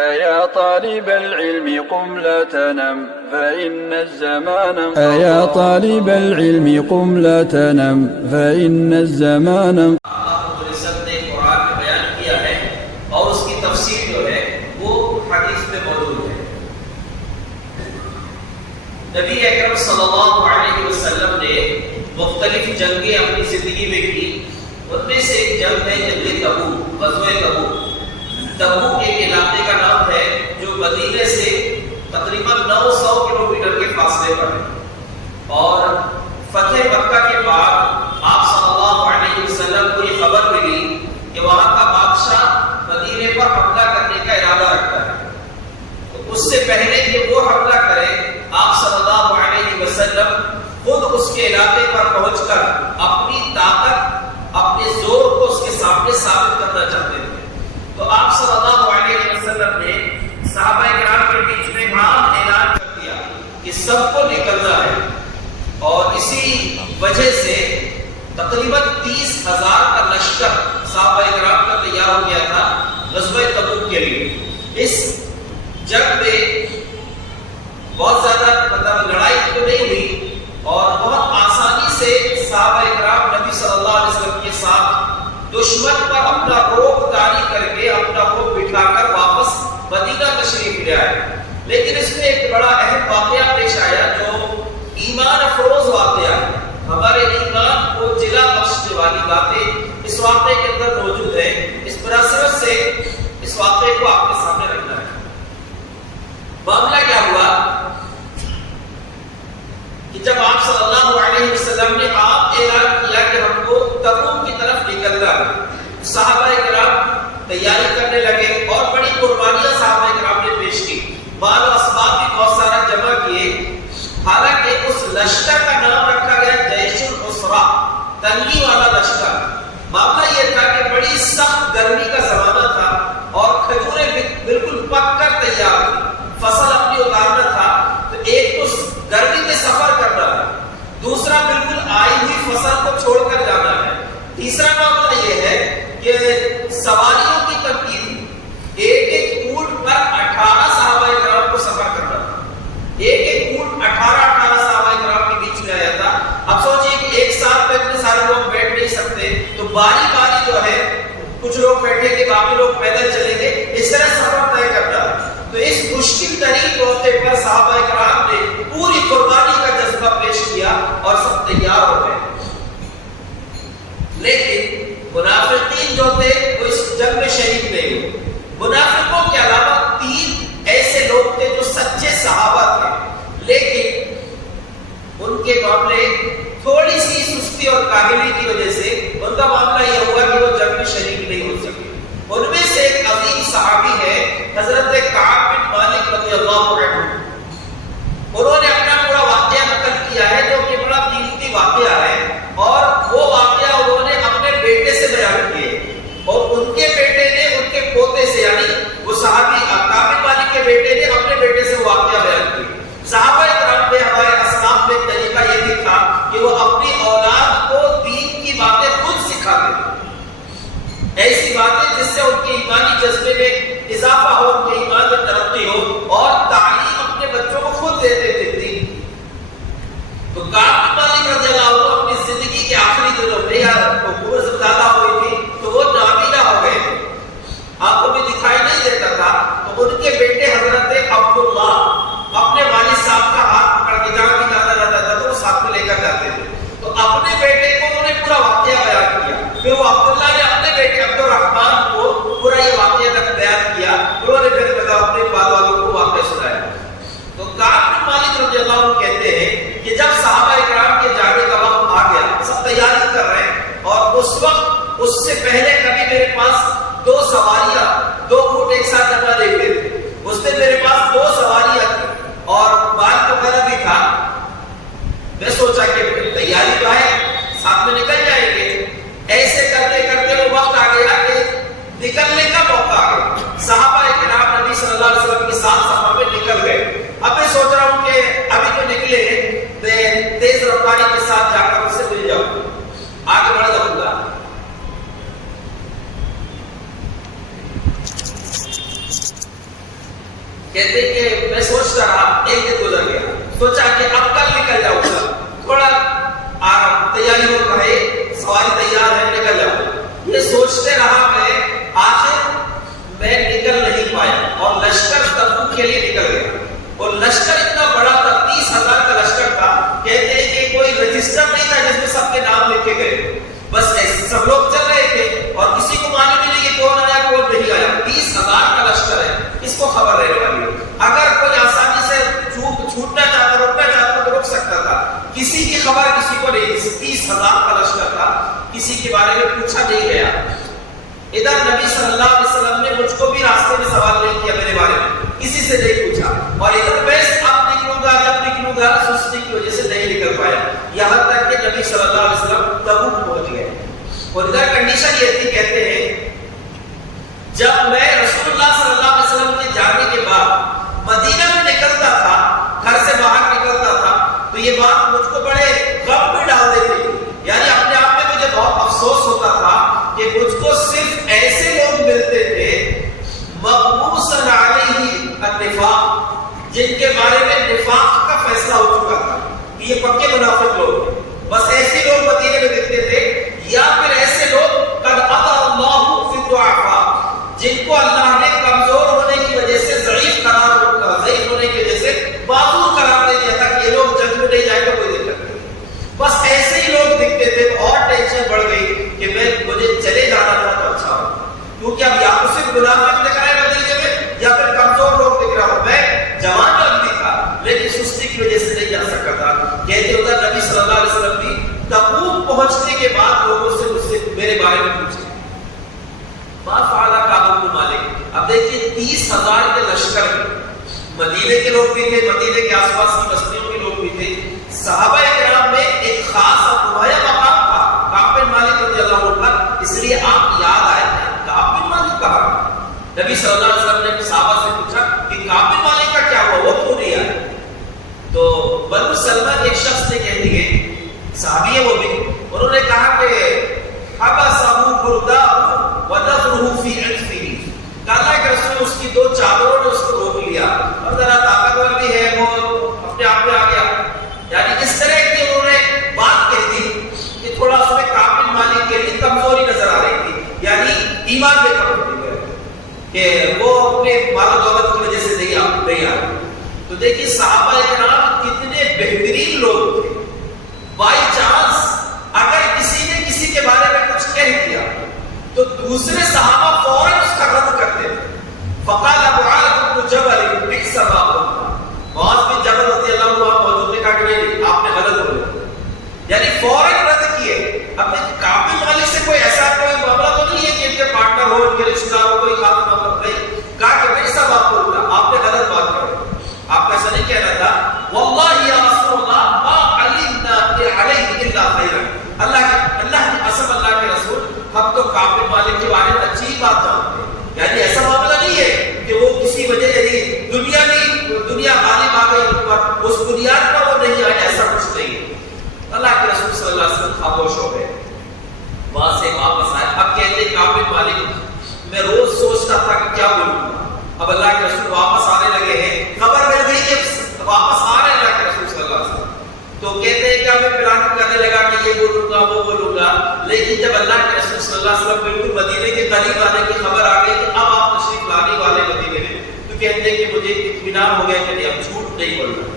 أيا طالب العلم قم لا تنم فإن الزمان أيا طالب العلم قم لا تنم فإن الزمان اور اس کی تفسیر جو ہے وہ حدیث میں موجود ہے۔ نبی اکرم صلی اللہ علیہ وسلم نے مختلف جنگیں اپنی زندگی میں کی، ان میں سے ایک جنگ ہے جنگ تبوک، غزوہ تبوک۔ تبوک ایک علاقے کا نام ہے جو مدینے سے تقریباً 900 کلومیٹر کے فاصلے پر ہے، اور فتح مکہ کے بعد آپ صلی اللہ علیہ وسلم کو یہ خبر ملی کہ وہاں کا بادشاہ مدینے پر حملہ کرنے کا ارادہ رکھتا ہے۔ تو اس سے پہلے کہ وہ حملہ کرے، آپ صلی اللہ علیہ وسلم خود اس کے علاقے پر پہنچ کر اپنی طاقت، اپنے زور کو اس کے سامنے ثابت کرنا چاہتے تھے۔ تو آپ صلی اللہ علیہ وسلم نے صحابہ کرام کے بیچ میں عام اعلان کر دیا کہ سب کو نکلنا ہے، اور اسی وجہ سے تقریباً 30,000 کا لشکر صحابہ کرام کا تیار ہو گیا تھا غزوہ تبوک کے لیے۔ اس جنگ میں بہت زیادہ لڑائی تو نہیں ہوئی، اور بہت آسانی سے صحابہ کرام نبی صلی اللہ علیہ وسلم کے ساتھ دشمن پر اپنا روب داری کر کے، اپنا روب بٹھا کر واپس مدینہ تشریف لے آئے۔ لیکن اس میں ایک بڑا اہم واقعہ پیش آیا جو ایمان افروز واقعہ ہے۔ ہمارے ایمان کو جلا بخشنے والی باتیں اس واقعے کے اندر موجود ہیں، اس مناسبت سے اس واقعے کو آپ کے سامنے رکھنا ہے۔ معاملہ کیا ہوا کہ جب آپ صلی اللہ علیہ وسلم نے آپ اعلان کیا کہ ہم کو تبوک کی طرف نکلنا ہے، صحابہ کرام تیاری کرنے لگے، اور بڑی قربانیاں صحابہ کرام نے پیش کی، مال و اسباب بھی بہت سارا جمع کیے۔ حالانکہ اس لشکر کا نام رکھا گیا جیش العسرہ، تنگی والا لشکر۔ معاملہ یہ تھا کہ بڑی سخت گرمی کا زمانہ تھا، اور کھجوریں بالکل پک کر تیار تھی، فصل اپنی اتارنا تھا۔ تو ایک تو گرمی میں سفر کرنا ہے، دوسرا بالکل آئی ہوئی فصل کو چھوڑ کر جانا ہے، تیسرا معاملہ یہ ہے کہ سواریوں کی تنگی تھی۔ ایک اونٹ پر 18 صحابہ کرام کو سفر کرنا تھا، ایک اونٹ 18 صحابہ کرام کے بیچ میں آیا تھا۔ اب سوچئے کہ ایک ساتھ میں اتنے سارے لوگ بیٹھ نہیں سکتے، تو باری باری جو ہے کچھ لوگ بیٹھیں گے، باقی لوگ پیدل چلیں گے، اس طرح سفر طے کرنا ہے۔ تو اس مشکل ترین موقع پر صحابہ کرام نے پوری قربانی کا جذبہ پیش کیا، اور سب تیار ہو گئے۔ لیکن منافقین جو تھے وہ اس جنگ میں شریک نہیں ہوئے۔ منافقوں کے علاوہ 3 ایسے لوگ تھے جو سچے صحابہ تھے، لیکن ان کے معاملے تھوڑی سی سستی اور کاہلی کی وجہ سے ان کا معاملہ یہ ہوا کہ وہ جنگ میں شریک نہیں ہو سکے۔ ان میں سے ایک عظیم صحابی ہے کہتے کہ میں سوچتا رہا، ایک دن گزر گیا، سوچا کہ اب کل نکل جاؤں گا، تھوڑا آرام، تیاری ہو رہے، سواری تیار ہے، نکل جاؤں گا۔ یہ سوچتے رہا میں، آخر میں نکل نہیں پایا اور لشکر تبوک کے لیے نکل گیا، اور لشکر اتنا بڑا تھا، 30,000 کا لشکر تھا، کہتے ہیں کہ کوئی رجسٹر نہیں تھا جس میں سب کے نام لکھے گئے، بس ایسے سب لوگ چل رہے تھے اور کسی کو معلوم نہیں کہ کون آیا کون نہیں آیا۔ 30,000 کا لشکر ہے، اس کو خبر رہنے والی ہے، اگر کوئی آسانی سے چھوٹنا چاہتا، روکنا چاہتا تو روک سکتا تھا، کسی کی خبر کسی کو نہیں، 30,000 کا لشکر تھا، کسی کے بارے میں پوچھا نہیں گیا۔ ادھر نبی صلی اللہ علیہ وسلم نے مجھ کو بھی راستے میں سوال نہیں کیا میرے بارے میں، کسی سے نہیں پوچھا، اور ادھر میں اب نکلوں گا جب نکلوں گا سستی کی وجہ سے نہیں نکل پایا، یہاں تک کہ نبی صلی اللہ علیہ وسلم تبوک پہنچ گئے۔ اور ادھر کنڈیشن یہ تھی، کہتے ہیں جب میں رسول اللہ صلی اللہ علیہ وسلم کے جانے کے بعد مدینہ میں نکلتا تھا، گھر سے باہر نکلتا تھا، تو یہ بات مجھ کو بڑے غم میں ڈال دیتی تھی، یعنی اپنے آپ میں مجھے بہت افسوس ہوتا تھا کہ مجھ کو صرف ایسے لوگ ملتے تھے مقبوس علیہ النفاق، جن کے بارے میں نفاق کا فیصلہ ہو چکا تھا کہ یہ پکے منافق لوگ ہیں، بس ایسے لوگ مدینے میں دکھتے تھے، یا پھر ایسے لوگ قد عطا اللہ فی الضعفاء، جن کو اللہ نے کمزور ہونے کی وجہ سے ضعیف ہونے کی وجہ سے معذور قرار دے دیا تھا کہ یہ لوگ جنگ میں نہیں جائے گا، کوئی دقت نہیں، بس ایسے ہی لوگ دکھتے تھے، اور ٹینشن بڑھ گئی کہ مجھے چلے جانا تھا تو اچھا ہو، کیونکہ اب یا تو صرف منافق دکھ رہے مدینے میں یا پھر کمزور لوگ دکھ رہا ہوں، میں جوان آدمی تھا لیکن سستی کی وجہ سے نہیں جا سکتا تھا۔ کہتے ہوتا نبی صلی اللہ علیہ وسلم بھی تبوک پہنچنے کے بعد لوگوں سے مجھ سے میرے بارے میں پوچھے، ما فعل کعب بن مالک۔ اب دیکھیے 30,000 کے لشکر میں مدینے کے لوگ بھی تھے، مدینے کے آس پاس کی بستیوں کے لوگ بھی تھے، صحابہ کرام میں ایک خاص اور نمایاں مقام تھا کعب بن مالک رضی اللہ عنہ کا، اس لیے آپ یاد آئے کعب بن مالک کہا، نبی صلی اللہ علیہ وسلم نے صحابہ سے پوچھا کہ کعب بن مالک کا کیا ہوا، وہ کیوں نہیں آئے؟ تو بنو سلمہ کے ایک شخص نے کہہ دیے، صحابی ہے وہ بھی، انہوں نے کہا کہ حبسہ برداء ونظرہ فی عنفہ، کہا کہ رسول اس کی 2 چادروں نے اس کو روک لیا، اور ذرا طاقتور بھی ہے، وہ اپنے آپ میں آ گیا، یعنی اس طرح کی انہوں نے بات کہہ دی کہ تھوڑا اس میں کعب بن مالک کے لیے کمزوری نظر آ رہی تھی، یعنی ایمان میں کمزوری ہے کہ وہ اپنے مال و دولت کی وجہ سے نہیں آئے۔ تو دیکھیے صحابہ کرام کتنے بہترین لوگ تھے، بائی چانس اگر کسی نے کسی کے بارے میں کچھ کہہ دیا تو دوسرے صحابہ فوراً اس کا رد کرتے تھے۔ فقال معاذ بن جبل بئس ما قلت، معاذ بن جبل رضی اللہ عنہ موجود نے کہا کہ نہیں آپ نے غلط بولا، یعنی فوراً رد کیے۔ اب کعب بن مالک سے کوئی ایسا کوئی معاملہ تو نہیں ہے کہ ان کے پارٹنر ہو، ان کے رشتہ دار ہو، کوئی خاص معاملہ نہیں، کہا کہ بئس ما قلت، آپ نے غلط بات کہی، آپ کو ایسا نہیں کہنا تھا، واللہ یا رسول اللہ ما علمنا علیہ الا خیرا، اللہ کی قسم اللہ کے رسول ہم تو کعب بن مالک کے بارے میں اچھی بات جانتے ہیں، یعنی ایسا معاملہ نہیں ہے کہ وہ کسی وجہ یعنی دنیا غالب آ گئی ان پر، اس بنیاد پر وہ نہیں آئے، ایسا کچھ نہیں ہے۔ اللہ کے رسول صلی اللہ علیہ وسلم خاموش ہو گئے، وہاں سے واپس آئے۔ اب کہتے ہیں کعب بن مالک میں روز سوچتا تھا کہ کیا بولوں گا، اب اللہ کے رسول واپس آنے لگے ہیں، خبر مل گئی کہ واپس آ رہے ہیں اللہ کے رسول صلی اللہ علیہ وسلم، تو کہتے ہیں کہ میں پلان کرنے لگا کہ یہ بولوں گا وہ بولوں گا، لیکن جب اللہ کے رسول صلی اللہ علیہ وسلم بالکل مدینے کے قریب آنے کی خبر آ گئی کہ اب آپ تشریف لانے والے مدینے میں، تو کہتے ہیں کہ مجھے اطمینان ہو گیا کہ نہیں اب جھوٹ نہیں بولنا،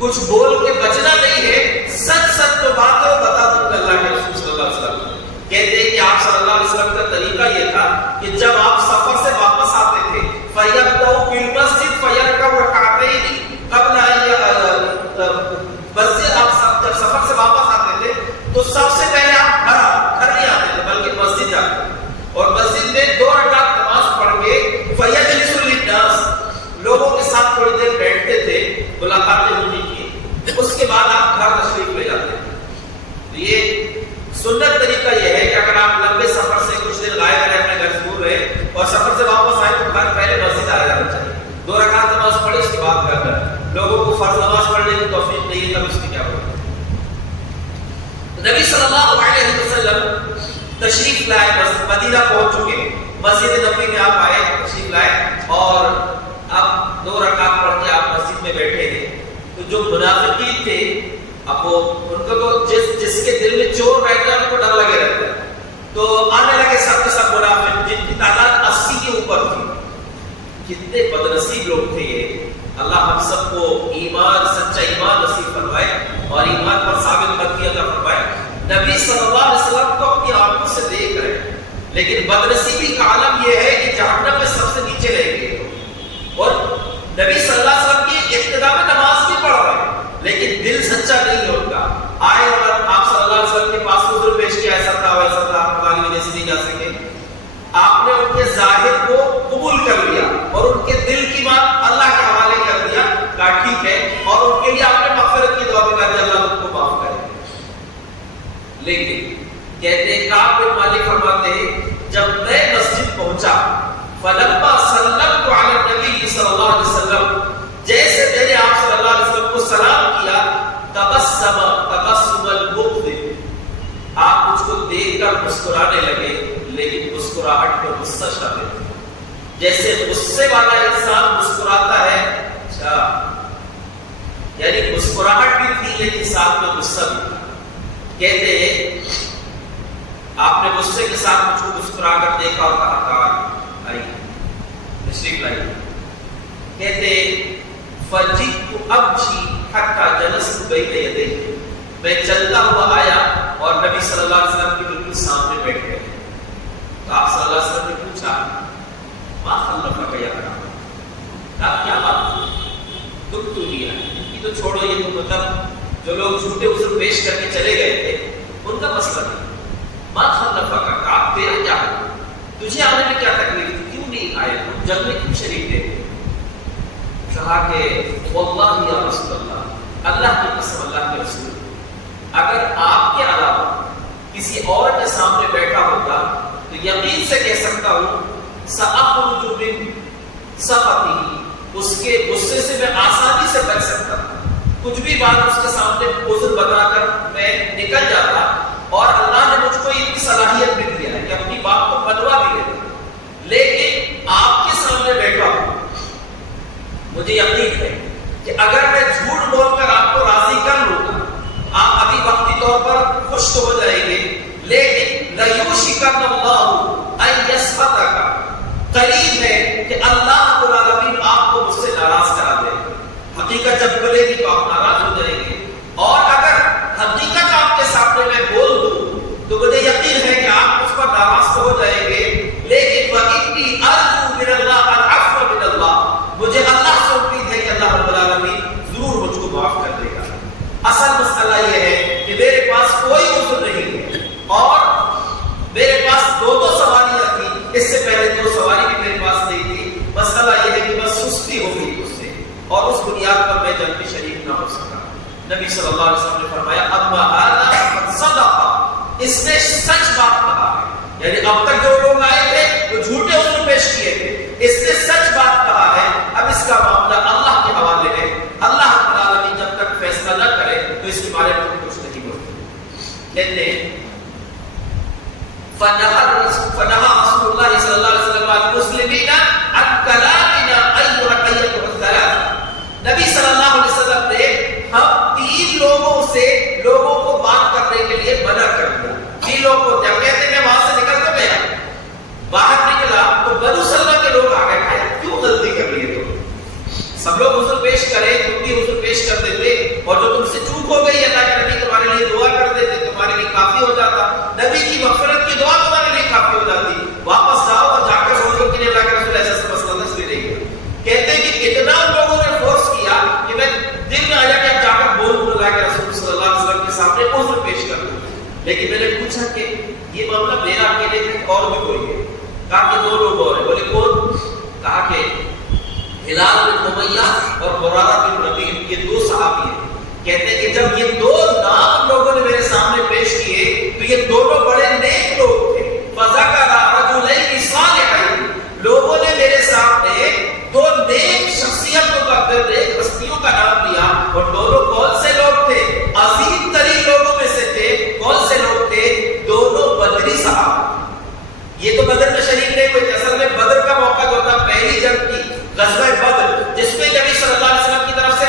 کچھ بول کے بچنا نہیں ہے، سچ سچ تو بات ہے وہ بتا دوں گا اللہ کے رسول صلی اللہ علیہ وسلم۔ کہتے ہیں کہ آپ صلی اللہ علیہ وسلم کا طریقہ یہ تھا کہ جب آپ سفر سے واپس آتے تھے فَيَبْدَأُ بِالْمَسْجِدِ فَيَرْكَعُ رَكْعَتَيْنِ قَبْلَ أَن مسجد آپ جب سفر سے واپس آتے تھے تو سب سے پہلے آپ گھر نہیں آتے تھے بلکہ مسجد جاتے تھے، اور مسجد میں 2 رکعت نماز پڑھ کے فَيَجْلِسُ لِلنَّاسِ لوگوں کے ساتھ تھوڑی دیر بیٹھتے تھے، ملاقاتیں ہوتی تھیں، اس کے بعد آپ گھر تشریف لے جاتے تھے۔ تو یہ سنت طریقہ یہ ہے کہ اگر آپ لمبے سفر سے کچھ دن غائب رہے، اپنے گھر سے دور رہے اور سفر سے واپس آئے تو گھر پہلے مسجد آ جانا چاہیے، 2 رکعت نماز پڑھے اس کے بعد گھر جائے۔ لوگوں کو فرض نماز پڑھنے کی توفیق نہیں ہے، تب اس کی کیا ہوگا؟ نبی صلی اللہ علیہ وسلم تشریف لائے، مدینہ پہنچ چکے، مسجد نبوی میں آپ آئے، تشریف لائے، اور اب 2 رکعت میں بیٹھے ہیں تو جو منافقین تھے اب وہ ان کو جس کے دل میں چور بیٹھا ان کو ڈر لگے رہتا ہے تو آنے لگے سب کے سب منافق جن کی تعداد 80 کے اوپر تھی. کتنے بدنصیب لوگ تھے یہ. اللہ ہم سب کو ایمان سچا ایمان نصیب فرمائے اور ایمان پر ثابت قدمی عطا فرمائے. نبی صلی اللہ علیہ وسلم کو اپنی آنکھوں سے دیکھ رہے ہیں لیکن بدنصیبی کا عالم یہ ہے کہ جہنم میں سب سے نیچے رہیں گے اور نبی صلی اللہ علیہ وسلم کی ابتدا میں نماز بھی پڑھ رہے ہیں لیکن دل سچا نہیں ہے ان کا. آئے اور آپ صلی اللہ علیہ وسلم کے پاس عذر پیش کیا ایسا تھا ویسا تھا خدا کی وجہ سے نہیں جا سکے. آپ نے ان کے ظاہر کو قبول کر لیا اور ان کے دل کی بات اللہ کے حوالے کر دیا کہا ٹھیک ہے اور ان کے لیے آپ نے مغفرت کی دعا بھی کر دی اللہ ان کو معاف کرے. لیکن کہتے ہیں کعب بن مالک فرماتے ہیں جب میں مسجد پہنچا فلما سلمت علی النبی صلی اللہ علیہ وسلم جیسے میں نے آپ صلی اللہ علیہ وسلم کو سلام کیا تبسم المقبل آپ مجھ کو دیکھ کر مسکرانے لگے لیکن مسکراہٹ میں غصہ شامل تھا. جیسے غصے والا انسان مسکراتا ہے یعنی مسکراہٹ بھی تھی لیکن ساتھ میں غصہ بھی تھا. کہتے ہیں آپ نے غصے کے ساتھ مجھ کو مسکرا کر دیکھا اور کہا آئی تشریف لائی. کہتے فجئت ابشی حتی جلست بین یدیہ میں چلتا ہوا آیا اور نبی صلی اللہ علیہ وسلم کے بالکل سامنے بیٹھ گئے. تو آپ صلی اللہ علیہ وسلم نے پوچھا ما خلفک یا کعب آپ کیا بات دکھ تو لیا یہ تو چھوڑو یہ تو مطلب جو لوگ جھوٹے عذر پیش کر کے چلے گئے تھے ان کا مسئلہ نہیں. ما خلفک کعب تیرا کیا تجھے آنے میں کیا تکلیف تھی کیوں نہیں آئے تم جنگ میں کیوں شریک تھے. کہا کہ واللہ یا رسول اللہ اللہ کی قسم اللہ کے رسول اگر آپ کے علاوہ کسی اور کے سامنے بیٹھا ہوتا تو یقین سے کہہ سکتا ہوں سأخرج من سخطه اس کے غصے سے میں آسانی سے بچ سکتا کچھ بھی بات اس کے سامنے عذر بتا کر میں نکل جاتا اور اللہ نے مجھ کو یہ صلاحیت بھی دیا ہے کہ اپنی بات کو منوا بھی لیتا. لیکن آپ کے سامنے بیٹھا ہوں مجھے یقین ہے کہ اگر میں جھوٹ بول کر آپ کو راضی کر لوں گا آپ ابھی وقتی طور پر خوش تو ہو جائیں گے لیکن لَيُوشِكَنَّ اللَّهُ أَن يَسْخَطَكَ قریب ہے کہ اللہ رب العالمین آپ کو مجھ سے ناراض کرا دے. حقیقت جب بولے گی تو آپ ناراض ہو جائیں گے اور اگر حقیقت آپ کے سامنے میں بول دوں تو مجھے یقین ہے کہ آپ اس پر ناراض ہو جائیں گے. لیکن وَإِنِّي أَرْجُو مِنَ اللَّهِ الْعَفْوَ مِنَ اللَّهِ مجھے اللہ سے امید ہے کہ اللہ رب العالمین ضرور مجھ کو معاف کر دے گا. اصل مسئلہ یہ ہے کہ میرے پاس کوئی عذر نہیں ہے اور میرے پاس دو سواریاں تھی اس سے پہلے 2 سواری بھی میرے پاس نہیں تھی. مسئلہ یہ ہے کہ بس سستی ہو گئی اس سے اور اس بنیاد پر میں جنگ میں شریک نہ ہو سکا. نبی صلی اللہ علیہ وسلم نے فرمایا اما هذا فقد صدق اس نے سچ بات کہا ہے یعنی اب تک جو لوگ آئے تھے وہ جھوٹے عذر پیش کیے تھے اس نے سچ بات کہا ہے. اب اس کا معاملہ اللہ کے حوالے ہے. اللہ رب العالمین جب تک فیصلہ نہ کرے تو اس کے بارے میں کچھ نہیں بولتے. کہتے ہیں فنهى رسول الله صلى الله عليه وسلم المسلمين عن كلامنا ايها الثلاثه نبی صلی اللہ علیہ وسلم نے ہم 3 لوگوں سے لوگوں کو بات کرنے کے لیے منع کر دیا. 3 لوگوں کو جب کہتے ہیں میں وہاں سے نکل کے گیا باہر نکلا تو بنو سلمہ کے لوگ آ گئے کیوں غلطی کر لی ہے تو سب لوگ عذر پیش کریں تم بھی عذر پیش کر دیتے اور جو تم سے چوک ہو گئی اللہ کے نبی تمہارے لیے دعا کر دیتے تمہارے لیے کافی ہو جاتا. نبی کی مغفرت کی دعا تمہارے لیے کافی ہو جاتی. واپس جاؤ اور جا کر بولو کہ اللہ کے رسول ایسا مسئلہ نہیں لے گیا. کہتے ہیں کہ اتنا لوگوں نے فورس کیا کہ میں دل میں آیا کہ اب جا کر بول دوں اللہ کے رسول صلی اللہ علیہ وسلم کے سامنے عذر پیش کر دوں. لیکن میں نے پوچھا کہ یہ معاملہ میرا اکیلے ہے اور بھی کوئی ہے. کہا کہ 2 لوگ اور ہیں. بولے کون؟ کہا کہ ہلال بن امیہ اور مرارہ بن ربیع یہ 2 صحابی ہیں. کہتے ہیں کہ جب یہ 2 نام لوگوں نے میرے سامنے پیش کیے تو یہ دونوں بڑے نیک لوگ تھے. فذکر رجلین صالحین لوگوں نے میرے سامنے 2 نیک شخصیتوں کا نیک ہستیوں کا نام لیا اور دونوں کون سے لوگ تھے؟ عظیم ترین لوگوں میں سے تھے. کون سے لوگ تھے؟ دونوں بدری صحابہ. یہ تو بدر میں شریک نہیں ہوئے. اصل میں بدر کا موقع جو تھا پہلی جنگ کی غزوہ بدر جس میں نبی صلی اللہ علیہ وسلم کی طرف سے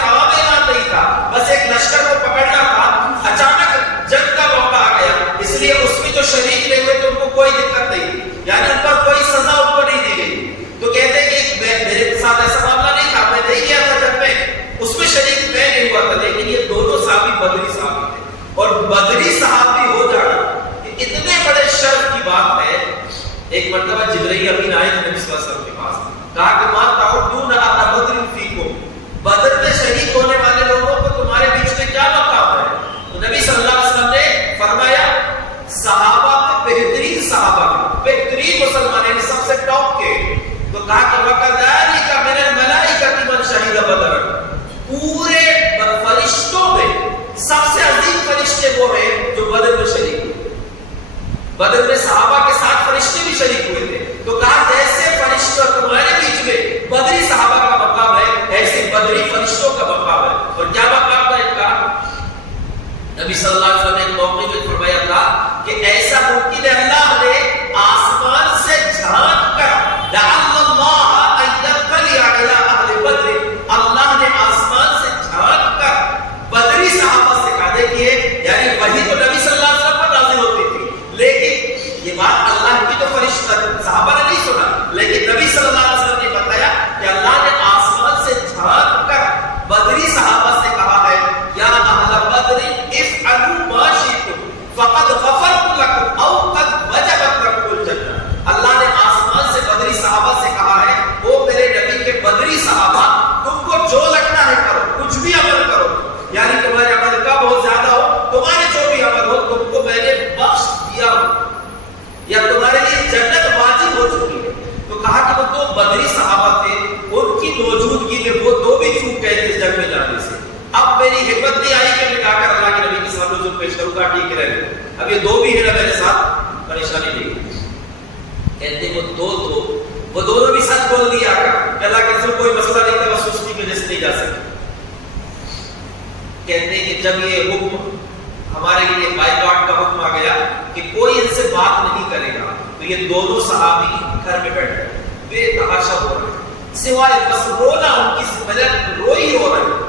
نبی صلی اللہ علیہ وسلم نے ایک موقع میں فرمایا تھا کہ ایسا ممکن ہے اللہ نے آسمان سے جھانک کر لعل اللہ ان یطلع علی اہل بدر، اللہ نے آسمان سے جھانک کر بدری صحابہ سے کہا، دیکھیے یعنی وحی تو نبی صلی اللہ علیہ وسلم پر نازل ہوتی تھی، لیکن یہ بات اللہ کی تو فرشتہ صحابہ نے نہیں سنا، لیکن نبی صلی اللہ علیہ وسلم نے بتایا کہ اللہ نے آسمان سے جھانک کر بدری صحابہ سے کہا ہے یا اہل بدر افعلوا ما شئتم فقد غفرت لكم او قد وجبت لكم الجنہ۔ اللہ نے آسمان سے بدری صحابہ سے کہا ہے وہ میرے نبی کے بدری صحابہ تم کو جو لگتا ہے کرو، کچھ بھی عمل کرو، یعنی تمہارے عمل کا بہت زیادہ ہو، تمہارے جو بھی عمل ہو تم کو میں نے بخش دیا ہو یا تمہارے لیے جنت واجب ہو چکی ہے۔ تو کہا کہ وہ دو بدری صحابہ تھے، ان کی موجودگی میں وہ دو بھی چوک گئے تھے جنگ میں جانے سے۔ اب میری ہمت نہیں آئی کہ میں جا کر اللہ کے نبی کے سامنے حضور پیش کروں گا، ٹھیک رہے اب یہ دو بھی ہے نا میرے ساتھ، پریشانی نہیں۔ کہتے وہ دونوں بھی سچ بول دیا کہ اللہ کے رسول کوئی مسئلہ نہیں تھا، بس سستی کی وجہ سے نہیں جا سکتے۔ کہتے ہیں کہ جب یہ حکم ہمارے لیے بائیکاٹ کا حکم آ گیا کہ کوئی ان سے بات نہیں کرے گا، تو یہ دونوں صحابی گھر میں بیٹھ گئے، بے تحاشا ہو رہے ہیں، سوائے بس رونا، ان کی وجہ روئی ہو رہے ہیں۔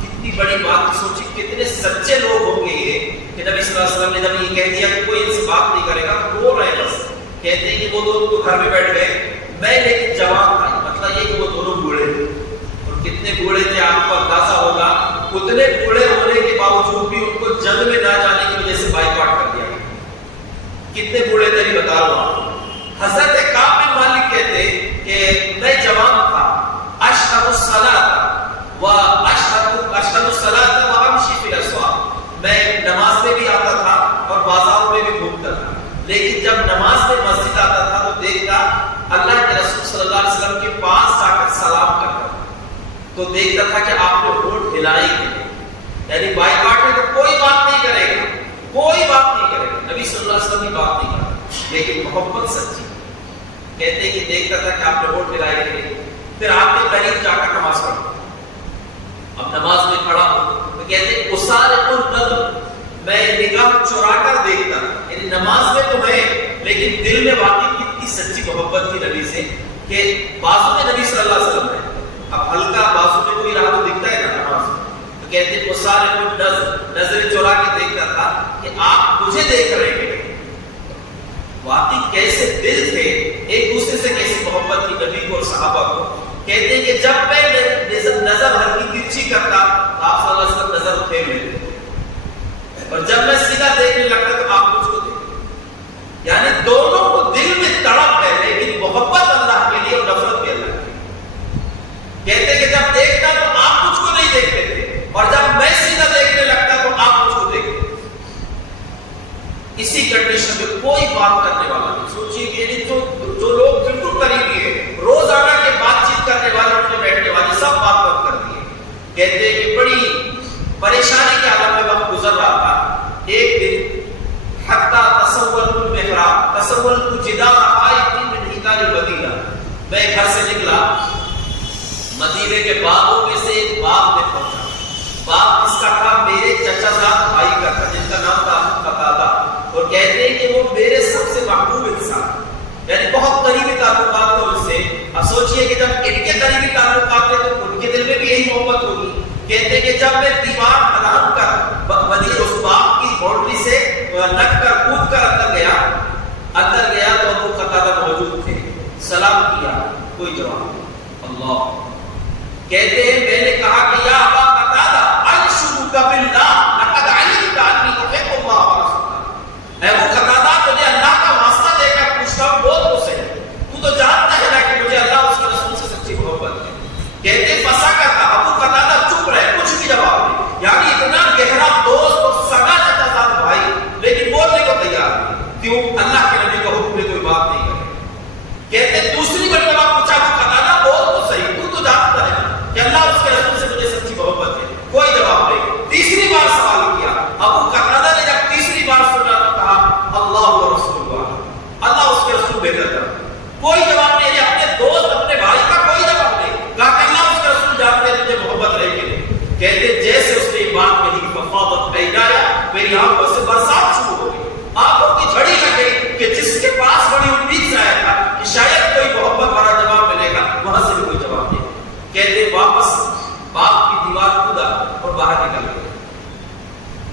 کتنی بڑی بات سوچی، کتنے سچے لوگ ہوں گے یہ کہ نبی صلی اللہ علیہ وسلم نے جب یہ کہہ دیا کہ کوئی ان سے بات نہیں کرے گا تو رو رہے ہیں بس۔ کہتے ہیں کہ وہ دونوں تو گھر میں بیٹھ گئے، میں لیکن جوان تھا، مطلب یہ کہ وہ دونوں بوڑھے تھے، اور کتنے بوڑھے تھے آپ کو اندازہ ہوگا، اتنے بوڑھے ہونے کے باوجود بھی ان کو جنگ میں نہ جانے کی وجہ سے بائیکاٹ کر دیا گیا۔ کتنے بوڑھے تھے نہیں بتا رہا ہوں آپ کو۔ حضرت کعب بن مالک کہتے کہ میں جوان تھا، اشهد الصلاۃ وامشی فی الاسواق، میں نماز میں بھی آتا تھا اور بازاروں میں بھی گھومتا تھا، لیکن جب نماز میں مسجد آتا تھا تو دیکھتا اللہ کے رسول صلی اللہ علیہ وسلم کے پاس جا کر سلام کرتا تھا، تو دیکھتا تھا کہ آپ نے ہونٹ ہلائے نہیں، یعنی بائیکاٹ میں تو کوئی بات نہیں کرے گا، کوئی بات نہیں کرے گا، نبی صلی اللہ علیہ وسلم کی بات نہیں کرتا، لیکن محبت سچی۔ کہتے ہیں کہ دیکھتا تھا کہ آپ نے ہونٹ ہلائے نہیں، پھر آپ کے قریب جا کر نماز پڑھا، اب نماز میں کھڑا ہوں تو کہتے ہیں اسارق النظر، میں نگاہ چرا کر دیکھتا، یعنی نماز میں تو ہے لیکن دل میں واقعی کتنی سچی محبت تھی نبی سے کہ بازو میں نبی صلی اللہ علیہ وسلم ہے، اب ہلکا بازو میں کوئی رہا تو دکھتا ہے نا نماز میں، تو کہتے ہیں اسارق النظر، نظر چرا کے دیکھتا تھا کہ آپ مجھے دیکھ رہے ہیں۔ واقعی کیسے دل تھے، ایک دوسرے سے کیسی محبت تھی نبی کو اور صحابہ کو۔ کہتے ہیں کہ جب میں نظر ہلکی ترچھی کرتا تو آپ صلی اللہ علیہ وسلم نظر اٹھے لیتے، اور جب میں سیدھا دیکھنے لگتا تو آپ مجھ کو دیکھتے، یعنی دونوں کو دل میں تڑپ ہے لیکن محبت اللہ کے لیے اور نفرت بھی اللہ کے لیے۔ کہتے ہیں کہ جب دیکھتا تو آپ مجھ کو نہیں دیکھتے تھے، اور جب میں سیدھا دیکھنے لگتا تو آپ مجھ کو دیکھتے۔ اسی کنڈیشن میں کوئی بات کرنے والا نہیں، سوچیے کہ جو لوگ بالکل قریبی ہے، روزانہ کے بات چیت کرنے والے، اٹھنے بیٹھنے والے، سب بات بند کر دیے۔ کہتے ہیں کہ بڑی پریشانی کے عالم میں وقت گزر رہا تھا، ایک دن حتی تصورت المحراب، تصورت جدار آیت من حیطان المدینہ، میں گھر سے نکلا، مدینے کے باغوں میں سے ایک باغ میں پہنچا، باغ اس کا تھا میرے چچا زاد بھائی کا تھا جن کا نام تھا قتادہ، اور کہتے ہیں کہ وہ میرے سب سے محبوب انسان، یعنی بہت قریبی تعلقات تھے اس سے۔ اب سوچئے کہ جب ان کے قریبی تعلقات تھے تو ان کے دل میں بھی یہی محبت ہوگی۔ کہتے ہیں کہ جب میں دیوار ڈھلان کر مدینہ اس باغ کی باؤنڈری سے لگ کر کود کر اندر گیا تو ابو قتادہ موجود تھے، سلام کیا، کوئی جواب نہیں۔ اللہ کہتے ہیں میں نے کہا کہ یا ابا قتادہ انشدک باللہ لقد علمت انی احب اللہ ورسولہ، اے ابو قتادہ تجھے اللہ کا واسطہ دے کر پوچھتا ہوں، بول تو صحیح، تو جانتا ہے نا کہ مجھے اللہ اور اس کے رسول سے سچی محبت ہے۔ کہتے پھنسا کرتا، ابو قتادہ چپ رہے، کچھ بھی جواب نہیں، یعنی اتنا گہرا دوست اور سگا چچا زاد بھائی لیکن بولنے کو تیار نہیں، کیوں؟ اللہ کے نبی کا حکم میں کوئی بات نہیں کرے۔ کہتے دوسری مرتبہ پوچھا، ابو قتادہ بول تو صحیح، تو جانتا ہے کہ اللہ اور اس کے رسول سے مجھے سچی محبت ہے، کوئی جواب نہیں۔ تیسری بار سوال کیا، ابو قتادہ نے جب تیسری بار سنا تو کہا اللہ و رسول اللہ، اللہ اس کے رسول بہتر تھا، کوئی جواب نہیں۔ اپنے دوست اپنے بھائی کا کوئی جواب نہیں، کہا کہ اللہ اس کے رسول جانتے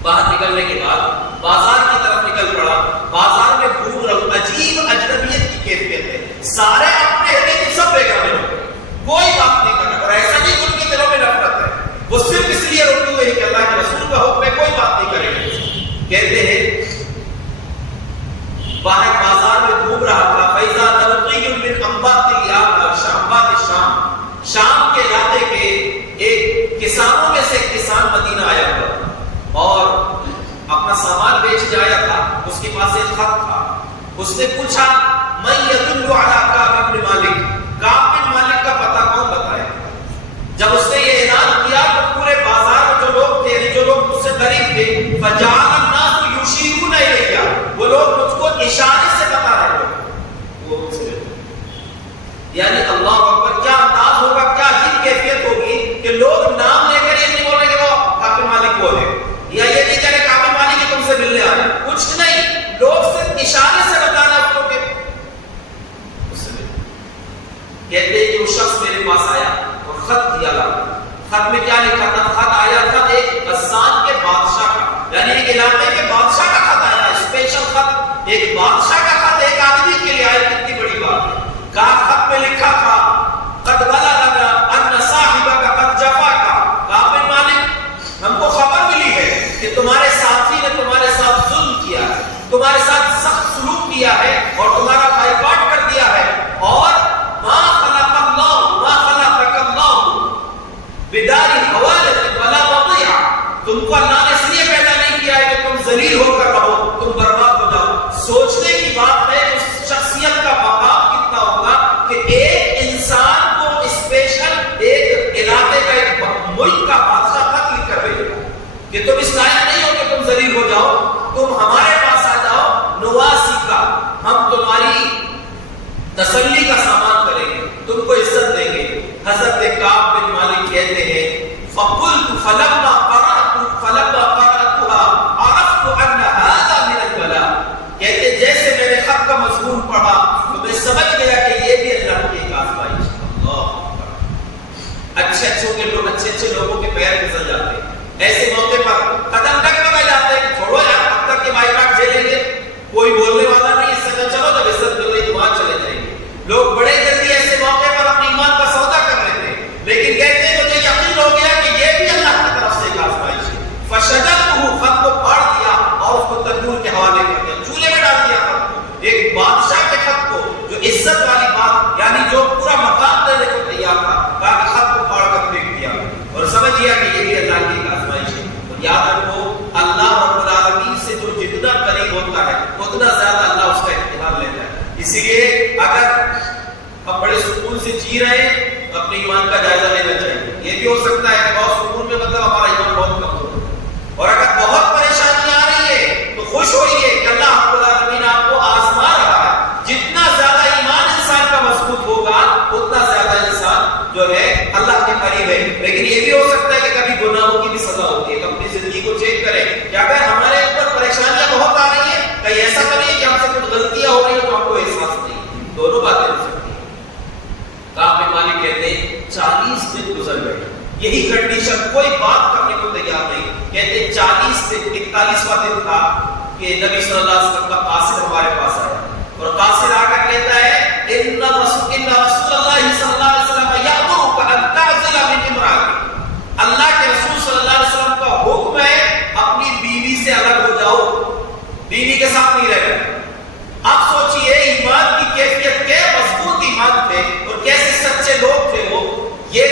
باہر نکلنے کے بعد بازار کی طرف نکل پڑا. بازار میں گھوم رہا ہوں, عجیب اجنبیت کی کیفیت ہے, سارے اپنے ہیں لیکن سب بیگانے ہو گئے, کوئی بات نہیں کر رہا. اور ایسا نہیں کہ ان کے دلوں میں نفرت ہے, وہ صرف اس لیے رکے ہوئے ہیں کہ اللہ کے رسول کا حکم ہے, کوئی بات نہیں کریں گے. کہتے ہیں باہر بازار میں گھوم رہا تھا, فیضا نبقی من انبات الشام, شام کے علاقے کے ایک کسانوں میں سے کسان مدینہ آیا ہوا اور اپنا سامان بیچ آیا تھا. اس کے پاس ایک خط تھا. اس نے پوچھا من یدل علی کعب بن مالک, کعب بن مالک کا پتہ کون بتائے. جب اس نے یہ اعلان کیا تو پورے بازار میں جو لوگ تھے, جو لوگ مجھ سے قریب تھے, فجعل الناس یشیرون الیہ, وہ لوگ مجھ کو اشارے سے بتا رہے تھے. وہ یعنی اللہ اکبر, کیا انداز ہوگا, کیا عجیب کیفیت ہوگی کہ لوگ نام لے کر یہ نہیں بول رہے کہ وہ کعب بن مالک وہ ہے, یا یہ نہیں کہہ رہے کعب بن مالک تم سے ملنے آ رہے, کچھ نہیں, لوگ صرف اشارے سے بتانا آپ کو کہ کہتے ہیں کہ وہ شخص میرے پاس آیا اور خط دیا لا. خط میں کیا لکھا تھا؟ خط آیا تھا ایک غسان کے بادشاہ کا, یعنی ایک علاقے کے بادشاہ کا خط آیا, اسپیشل خط, ایک بادشاہ کا خط ایک آدمی کے لیے آیا. کتنی بڑی بات ہے. کہا خط میں لکھا تھا قد بلغنا ان صاحبک قد جفاک, کعب بن مالک ہم کو خبر ملی ہے کہ تمہارے ساتھی نے تمہارے ساتھ ظلم کیا ہے, تمہارے ساتھ سخت سلوک کیا ہے اور تمہارا بائیکاٹ کر دیا ہے, اور ما خلق اللہ بدار حوالت ولا وضیع, تم کو اللہ نے اس لیے پیدا نہیں کیا ہے کہ تم ذلیل ہو کر رہو, تم برباد ہو جاؤ. سوچنے کی بات ہے اس شخصیت کا مقام کتنا ہوگا کہ ایک انسان کو اسپیشل ایک علاقے کا, ایک ملک کا بادشاہ خط لکھ کر بھیجے گا کہ تم اس لائق نہیں ہو کہ تم ذلیل ہو جاؤ, تم ہمارے پاس آ جاؤ, نواسی کا, ہم تمہاری تسلی کا سامان کریں گے, تم کو عزت دیں گے. حضرت کعب بن مالک کہتے ہیں فقلت فلما قرأتها عرفت ان هذا من البلاء, کہتے جیسے میں نے خط کا مضمون پڑھا تو میں سمجھ گیا کہ یہ بھی اللہ کی ایک آزمائش ہے. اچھے لوگوں کے پیر پھسل جاتے ہیں, ایسے موقع پر قدم ڈگمگا جاتے ہیں, چھوڑو یار اب تک کے بائیکاٹ جھیلیں گے, کوئی بولنے والا نہیں, اس سے چلو جب عزت مل رہی تو وہاں چلے جائیں گے. لوگ بڑے جلدی ایسے موقع پر اپنے ایمان کا سودا کر لیتے ہیں, لیکن کہتے ہیں مجھے یقین ہو گیا کہ یہ بھی اللہ کی طرف سے ایک آزمائش ہے. فشجرته, خط کو پھاڑ دیا اور اس کو تندور کے حوالے کر دیا, چولہے میں ڈال دیا خط کو, ایک بادشاہ کے خط کو جو عزت والی بات, یعنی جو پورا مقام دینے کو تیار تھا, کہا کہ خط کو پھاڑ کر پھینک دیا اور سمجھ گیا کہ یہ بھی اللہ کی ایک آزمائش ہے. اور یاد رکھو اللہ رب العالمین سے جو جتنا قریب ہوتا ہے اتنا زیادہ اللہ اس کا امتحان لیتا ہے. اسی لیے اگر ہم بڑے سکون سے جی رہے ہیں تو اپنے ایمان کا جائزہ لینا چاہیے. یہ بھی ہو سکتا ہے کہ بہت سکون میں مطلب ہمارا ایمان بہت کمزور ہے, اور اگر بہت پریشانی آ رہی ہے تو خوش ہوئیے کہ اللہ رب العالمین آپ کو آزما رہا ہے. جتنا زیادہ ایمان انسان کا مضبوط ہوگا اتنا زیادہ انسان جو ہے اللہ کے قریب ہے. لیکن یہ بھی ہو سکتا ہے کہ کبھی گناہوں کی بھی سزا ہوتی ہے. اپنی زندگی کو چیک کریں کہ اگر ہمارے اوپر پریشانیاں بہت آ رہی ہیں, کہیں ایسا تو نہیں کہ ہم سے کچھ غلطیاں ہو رہی ہیں تو ہم کو احساس نہیں. دونوں باتیں ہو سکتی ہیں. کعب بن مالک کہتے ہیں 40 دن گزر گئے, یہی کنڈیشن, کوئی بات کرنے کو تیار نہیں. کہتے ہیں 40 دن 41واں دن تھا کہ نبی صلی اللہ علیہ وسلم کا قاصد ہمارے پاس آیا, اور قاصد آ کر کہتا ہے ان رسول اللہ صلی اللہ علیہ وسلم یامرک ان تعزل من امرأتک, اللہ کے رسول صلی اللہ علیہ وسلم کا حکم ہے اپنی بیوی سے الگ ہو جاؤ, بیوی کے ساتھ نہیں رہنا. آپ سوچئے ایمان کی کیفیت, کے مضبوط ایمان تھے اور کیسے سچے لوگ تھے وہ. یہ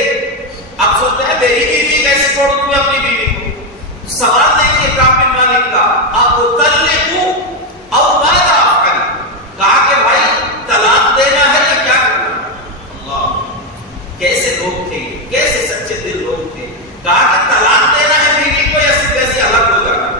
آپ سوچتے ہیں میری بیوی کیسے چھوڑ دوں میں اپنی بیوی کو. سوال دیکھیے کعب بن مالک کا, آپ اطلقوا او ماذا افعل, کہا کہ بھائی طلاق دینا ہے یا کیا کرنا. اللہ, کیسے لوگ تھے, کیسے سچے دل لوگ تھے. کہا کہ طلاق دینا ہے بیوی کو یا صرف ایسے الگ ہو جانا.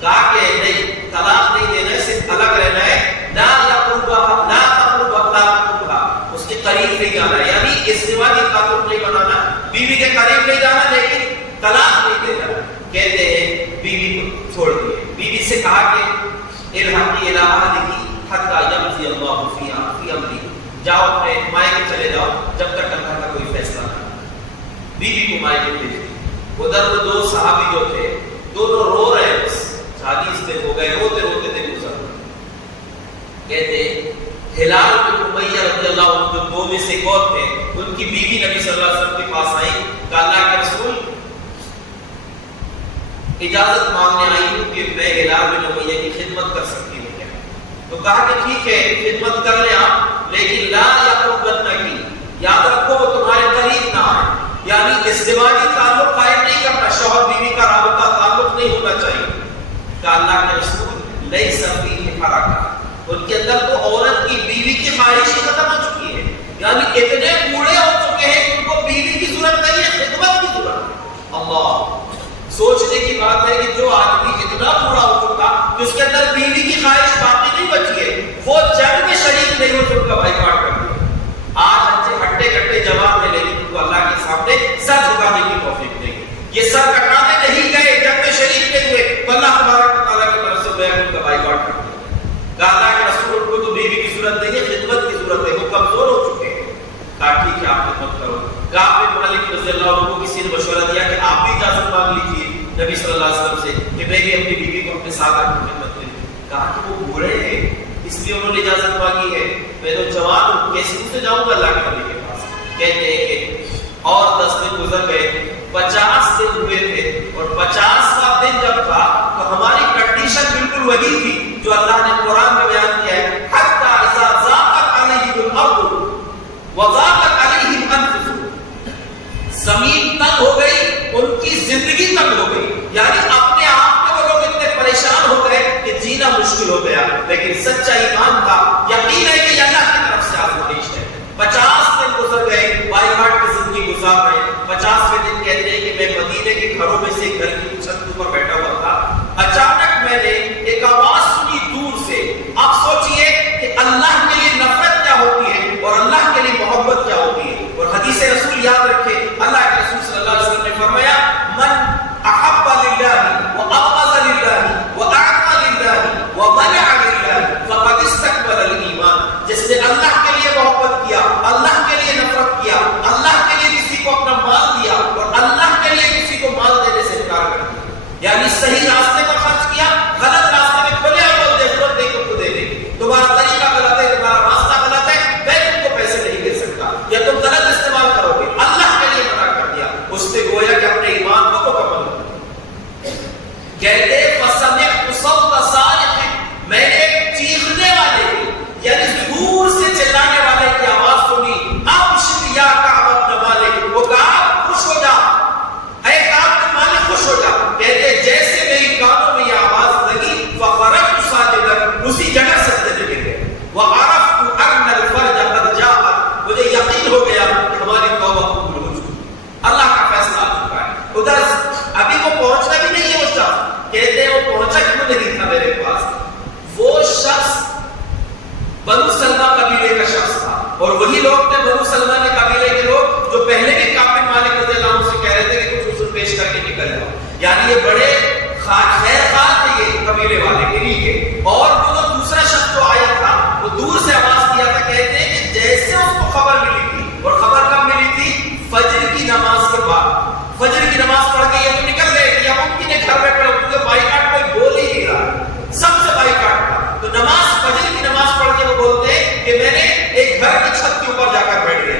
کہا کہ نہیں, طلاق نہیں دینا ہے, صرف الگ رہنا ہے. لا يقربها لا تقربها, اس کے قریب نہیں جانا, یعنی ازدواج کا تعلق نہیں بنانا, بیوی کے قریب نہیں جانا, لیکن طلاق نہیں دینا. کہتے ہیں بیوی کو چھوڑ دیے. بیوی سے کہا کہ الحقی الی اہلک حتی یمضی اللہ فی امری, جاؤ اپنے مائکے چلے جاؤ جب تک اللہ کا کوئی فیصلہ نہ. بیوی کو مائکے بھیج دی. ادھر وہ دو صحابی جو تھے, دونوں رو رہے ہیں، 40 دن ہو گئے، روتے روتے دن گزر رہے۔ کہتے ہلال بن امیہ رضی اللہ عنہ جو دو میں سے ایک اور تھے، ان کی بیوی نبی صلی اللہ علیہ وسلم کے پاس آئی، کہا اللہ کے رسول اجازت مانگنے آئی ہوں کہ میں ہلال بن امیہ کی خدمت کر سکتی ہوں کیا؟ تو کہا کہ ٹھیک ہے خدمت کر لیں آپ، لیکن لا یقربن کی، یاد رکھو وہ تمہارے قریب نہ آئے، یعنی ازدواجی تعلق قائم نہیں کرنا، شوہر بیوی کا رابطہ تعلق نہیں ہونا چاہیے۔ کہا اللہ کے رسول لیس فیہ حرکہ، ان کے اندر تو عورت کی بیوی کی خواہش ہی ختم ہو چکی ہے، یعنی اتنے بوڑھے ہو چکے ہیں کہ ان کو بیوی کی ضرورت نہیں ہے، خدمت کی ضرورت ہے۔ اللہ، سوچنے کی بات ہے کہ جو آدمی اتنا بوڑھا ہو چکا کہ اس کے اندر بیوی کی خواہش باقی نہیں بچی ہے، وہ جنگ میں شریک نہیں ہو چکا، بھائی کاٹ کر دیا۔ آج اچھے ہٹے کٹے جواب میں، لیکن ان کو اللہ کے سامنے سر جھکانے کی توفیق نہیں، یہ سر کٹانے نہیں گئے، جنگ میں شریک نہیں ہوئے، تو اللہ تبارک و تعالیٰ کی طرف سے بیان ان کا بھائی کاٹ کر دیا۔ کہا اللہ کے رسول کو تو بیوی کی ضرورت نہیں ہے، خدمت کی ضرورت ہے، وہ کمزور ہو چکے ہیں۔ کہا ٹھیک ہے آپ خدمت کرو۔ کعب بن مالک رضی اللہ عنہ کو کسی نے مشورہ دیا کہ آپ بھی اجازت مانگ لیجیے نبی صلی اللہ علیہ وسلم سے کہ میں بھی اپنی بیوی کو اپنے ساتھ رکھ خدمت کروں۔ کہا کہ وہ بوڑھے ہیں اس لیے انہوں نے اجازت مانگی ہے، میں تو جوان ہوں، کیسے سے جاؤں گا اللہ کے نبی کے پاس؟ کہتے ہیں کہ اور 10 دن گزر گئے، 50 دن ہوئے تھے، اور 50واں دن جب تھا تو ہماری کنڈیشن بالکل وہی تھی جو اللہ نے قرآن میں بیان کیا ہے، حتی اذا ضاقت علیہم الارض وضاقت علیہم انفسہم، زمین تنگ ہو گئی، ان کی زندگی تنگ ہو گئی، یعنی اپنے آپ میں وہ لوگ اتنے پریشان ہو گئے کہ جینا مشکل ہو گیا، لیکن سچا ایمان تھا، یقین ہے کہ اللہ کی طرف سے آزمائش ہے۔ 50 دن گزر گئے، بائی ہارٹ کی زندگی گزار رہے۔ 50ویں دن کہتے ہیں کہ میں مدینے کے گھروں میں سے گھر کی چھت پر بیٹھا ہوا تھا، اچانک میں نے ایک آواز سنی دور سے۔ آپ سوچئے کہ اللہ کے لیے نفرت کیا ہوتی ہے اور اللہ کے لیے محبت کیا ہوتی ہے، اور حدیث رسول یاد رکھے، اللہ کے رسول صلی اللہ علیہ وسلم نے فرمایا من احب للہ وابغض للہ واعطى للہ ومنع للہ فقد استكمل الایمان، جس نے اللہ کے لیے محبت کیا، اللہ کے لیے نفرت کیا، اللہ کے لیے کسی کو اپنا مال دیا اور اللہ کے لیے کسی کو مال دینے سے انکار کر دیا، یعنی صحیح راستے پر خرچ کیا، غلط راستے میں کھلے اور ضرورت نہیں تم کو دینے کی، تمہارا طریقہ غلط ہے، تمہارا راستہ غلط ہے، میں تم کو پیسے نہیں دے سکتا، یا تم غلط استعمال کرو گے، اللہ کے لیے منع کر دیا۔ اس نے گویا کہ اپنے ایمان کو مکمل کر دیا۔ کہتے فسمعت صوت صارخ، میں نے ایک چیخنے والے کی، یعنی دور سے چلانے والے کی آواز سنی، ابشر یا کعب بن مالک، وہ کعب خوش ہو جا، اے کعب بن مالک خوش ہو جا۔ کہتے جیسے میری کانوں میں یہ آواز لگی، فخرجت ساجدا، اسی جگہ سجدے میں گر گئے، وعرفت ان الفرج قد جاء، مجھے یقین ہو گیا کہ ہماری توبہ قبول ہو چکی، اللہ کا فیصلہ آ چکا ہے۔ ادھر ابھی وہ پہنچنا بھی نہیں ہے، وہ شخص کہتے ہیں وہ پہنچا کیوں نہیں تھا میرے پاس، وہ شخص بنو سلمہ قبیلے کا شخص تھا، اور وہی لوگ تھے بنو سلمہ کے قبیلے کے لوگ جو پہلے بھی کعب بن مالک رضی اللہ عنہ سے کہہ رہے تھے کہ کچھ عذر پیش کر کے نکل جاؤ، یعنی یہ بڑے خیر خواہ تھے یہ قبیلے والے انہی کے۔ اور وہ جو دوسرا شخص جو آیا تھا وہ دور سے آواز دیا تھا، کہتے ہیں کہ جیسے اس کو خبر ملی تھی، اور خبر کب ملی تھی؟ فجر کی نماز کے بعد، فجر کی نماز پڑھ کے یہ تو نکل گئے کہ اب ممکن ہے گھر بیٹھے، کیونکہ بائیکاٹ کوئی بول ہی نہیں رہا، سب سے بائیکاٹ تھا، تو نماز فجر کی نماز پڑھ کے وہ بولتے ہیں کہ میں نے ایک گھر کی چھت کے اوپر جا کر بیٹھ گیا۔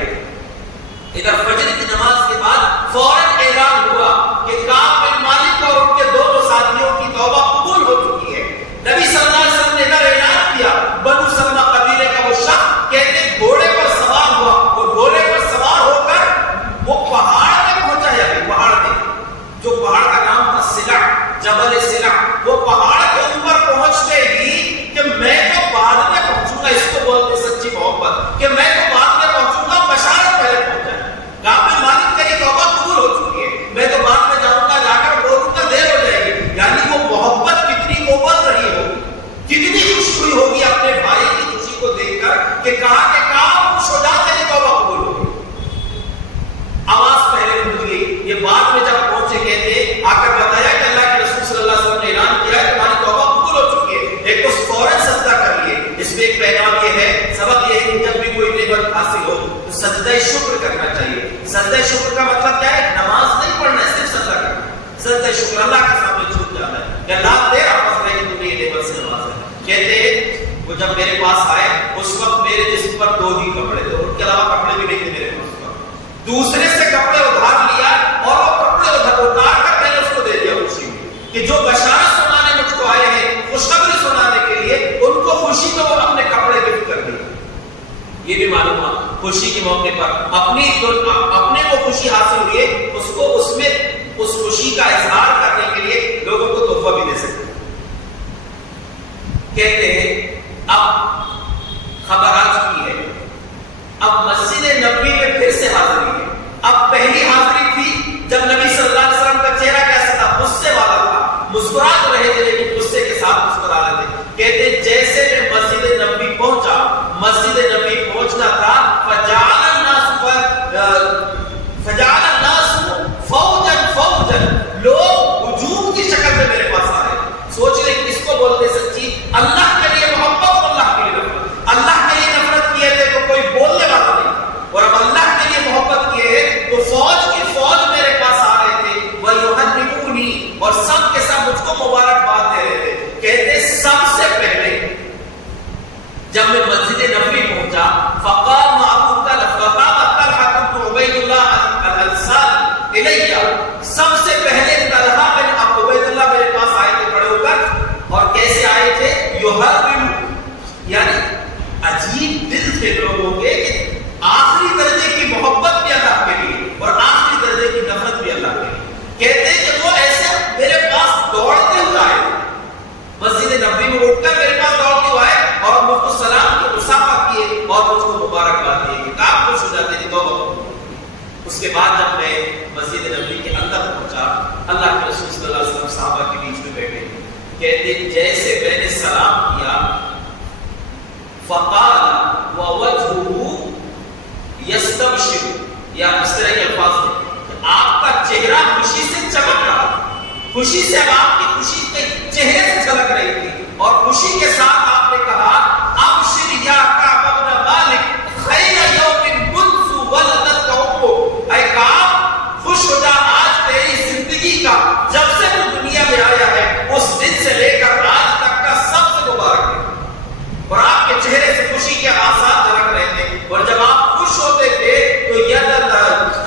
ادھر فجر کی نماز کے بعد فوراً اعلان ہوا کہ کعب بن مالک اور ان کے دونوں ساتھیوں کی توبہ قبول ہو چکی ہے۔ نبی صلی اللہ علیہ وسلم نے ادھر اعلان کیا، بنو سلمہ قبیلے کا وہ شخص کہتے گھوڑے پر سوار ہوا، اور گھوڑے پر سوار ہو کر وہ پہاڑ میں پہنچا، یعنی پہاڑ میں جو پہاڑ کا نام تھا سلع، جبل سلع، وہ پہاڑ کے اوپر پہنچتے ہی کہ میں تو بعد میں پہنچوں گا، اس کو بولتے سچی محبت، کہ میں تو بعد میں پہنچوں گا، بشارت پہلے پہنچا ہے، کعب بن مالک کی توبہ قبول ہو چکی ہے، میں تو بعد میں جاؤں گا، جا کر بولوں گا، دیر ہو جائے گی، یعنی وہ محبت کتنی اوپر رہی ہوگی، کتنی خوش ہوئی ہوگی اپنے بھائی کی خوشی کو دیکھ کر کہ کہا کہ کعب خوش ہو جا، تیری توبہ قبول ہو گئی۔ آواز پہلے پہنچ گئی، یہ بعد میں جب پہنچے کہتے آ کر بتایا کہ اللہ کے رسول صلی اللہ علیہ وسلم نے اعلان کیا ہے تمہاری توبہ قبول ہو چکی ہے، ایک تو فوراً سجدہ کر لیے۔ اس میں ایک پیغام یہ ہے، سبق یہ ہے کہ جب بھی کوئی نعمت حاصل ہو تو سجدہ شکر کرنا چاہیے۔ سجدہ شکر کا مطلب کیا ہے؟ نماز نہیں پڑھنا ہے، صرف سجدہ کرنا ہے، سجدہ شکر اللہ کے سامنے جھک کہ اللہ تیرا فضل ہے کہ تم نے یہ نعمت سے نوازا ہے. کہتے ہیں وہ جب میرے پاس آئے اس وقت میرے جسم پر 2 ہی کپڑے تھے، ان کے علاوہ کپڑے بھی نہیں تھے میرے پاس. دوسرے سے کپڑے ادھار لیا اور وہ کپڑے اتار کر میں نے اس کو دے دیا خوشی میں، کہ جو بشارت سنانے مجھ کو آئے ہیں خوشخبری سنانے کے لیے، ان کو خوشی میں وہ اپنے کپڑے گفٹ کر دیے. یہ بھی معلوم ہوا خوشی کے موقع پر اپنے کو خوشی حاصل ہوئی ہے، اس کو اس میں اس خوشی کا اظہار کرنے کے لیے لوگوں کو تحفہ بھی دے سکتے. کہتے ہیں اب خبر آ چکی ہے، اب مسجد نبوی میں پھر سے حاضری ہے. اب پہلی حاضری تھی جب نبی صلی اللہ علیہ وسلم کا چہرہ کیسا تھا؟ غصے والا تھا، مسکرا تو رہے تھے لیکن غصے کے ساتھ مسکرا رہے تھے. کہتے ہیں جیسے میں مسجد نبوی پہنچا، مسجد نبوی پہنچنا تھا، فجعل الناس فوجا فوجا، لوگ ہجوم کی شکل میں میرے پاس آ رہے. سوچ لیں کس کو بولتے سچی؟ اللہ کے لیے محبت اور اللہ کے لیے نفرت. اللہ کے لیے نفرت کیے تھے تو کوئی بولنے والا نہیں، اور اب اللہ کے لیے محبت کیے تو فوج کی فوج میرے پاس آ رہے تھے. وَيُهَنِّئُونِي، اور سب کے سب مجھ کو مبارکباد دے رہے تھے. کہتے سب سے پہلے جب میں مسجد نبوی پہنچا، فقام ابو طلحہ بن عبید اللہ الانصاری الیہ، سب سے پہلے طلحہ بن عبید اللہ میرے پاس آئے تھے کھڑے ہو کر. اور کیسے آئے تھے؟ یحرم، یعنی عجیب دل تھے لوگوں کے کہ آخری درجے کی محبت بھی اللہ کے لیے اور آخری درجے کی نفرت بھی اللہ کے لیے. کہتے ہیں کہ وہ ایسے میرے پاس دوڑتے ہوئے آئے، مسجد نبوی میں اٹھ کر میرے پاس دوڑتے ہوئے آئے اور مجھ کو سلام کی مصافحہ کیے اور مجھ کو مبارکباد دیے کہ آپ خوش ہو جاتے ہیں توبہ. اس کے بعد جب میں مسجد نبوی کے اندر پہنچا، اللہ کے رسول صلی اللہ علیہ وسلم صحابہ کے بیچ میں بیٹھے. کہتے جیسے میں نے سلام کیا، فقال ووجهه يستبشر، یا اس طرح کے الفاظ ہیں کہ آپ کا چہرہ خوشی سے چمک رہا، خوشی سے آپ کی خوشی کے چہرے سے جھلک رہی تھی. اور خوشی کے ساتھ آپ نے کہا ابشر یا کعب بن مالک خیر یوم منذ ولدت امک، اے کعب خوش ہو جا، آج تیری زندگی کا جب سے تو دنیا میں آیا ہے اس دن سے لے کر آج تک کا سب سے مبارک ہے. اور آپ کے چہرے سے خوشی کے آثار جھلک رہے تھے. اور جب آپ خوش ہوتے تھے تو